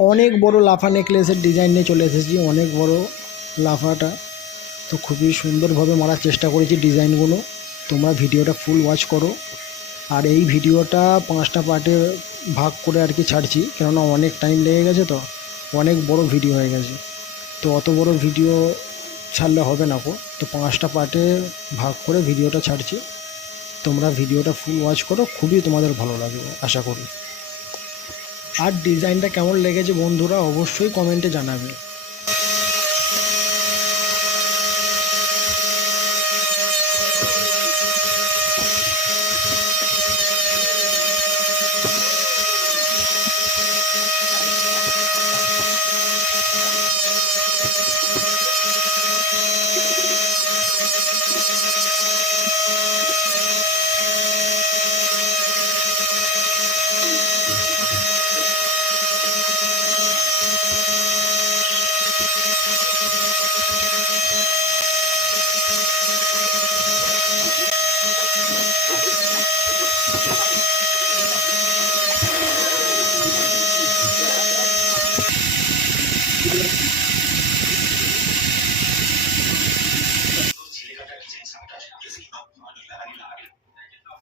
অনেক বড় লাফা নেকলেসের ডিজাইন নিয়ে চলে এসেছি, অনেক বড় লাফাটা। তো খুবই সুন্দরভাবে মারার চেষ্টা করেছি ডিজাইনগুলো। তোমরা ভিডিওটা ফুল ওয়াচ করো। আর এই ভিডিওটা 5টা পার্টে ভাগ করে আর কি ছাড়ছি, কেননা অনেক টাইম লেগে গেছে, তো অনেক বড় ভিডিও হয়ে গেছে। তো অত বড় ভিডিও ছাড়লে হবে না গো, তো 5টা পার্টে ভাগ করে ভিডিওটা ছাড়ছি। তোমরা ভিডিওটা ফুল ওয়াচ করো, খুবই তোমাদের ভালো লাগবে আশা করি। আর ডিজাইনটা কেমন লেগেছে বন্ধুরা অবশ্যই কমেন্টে জানাবে।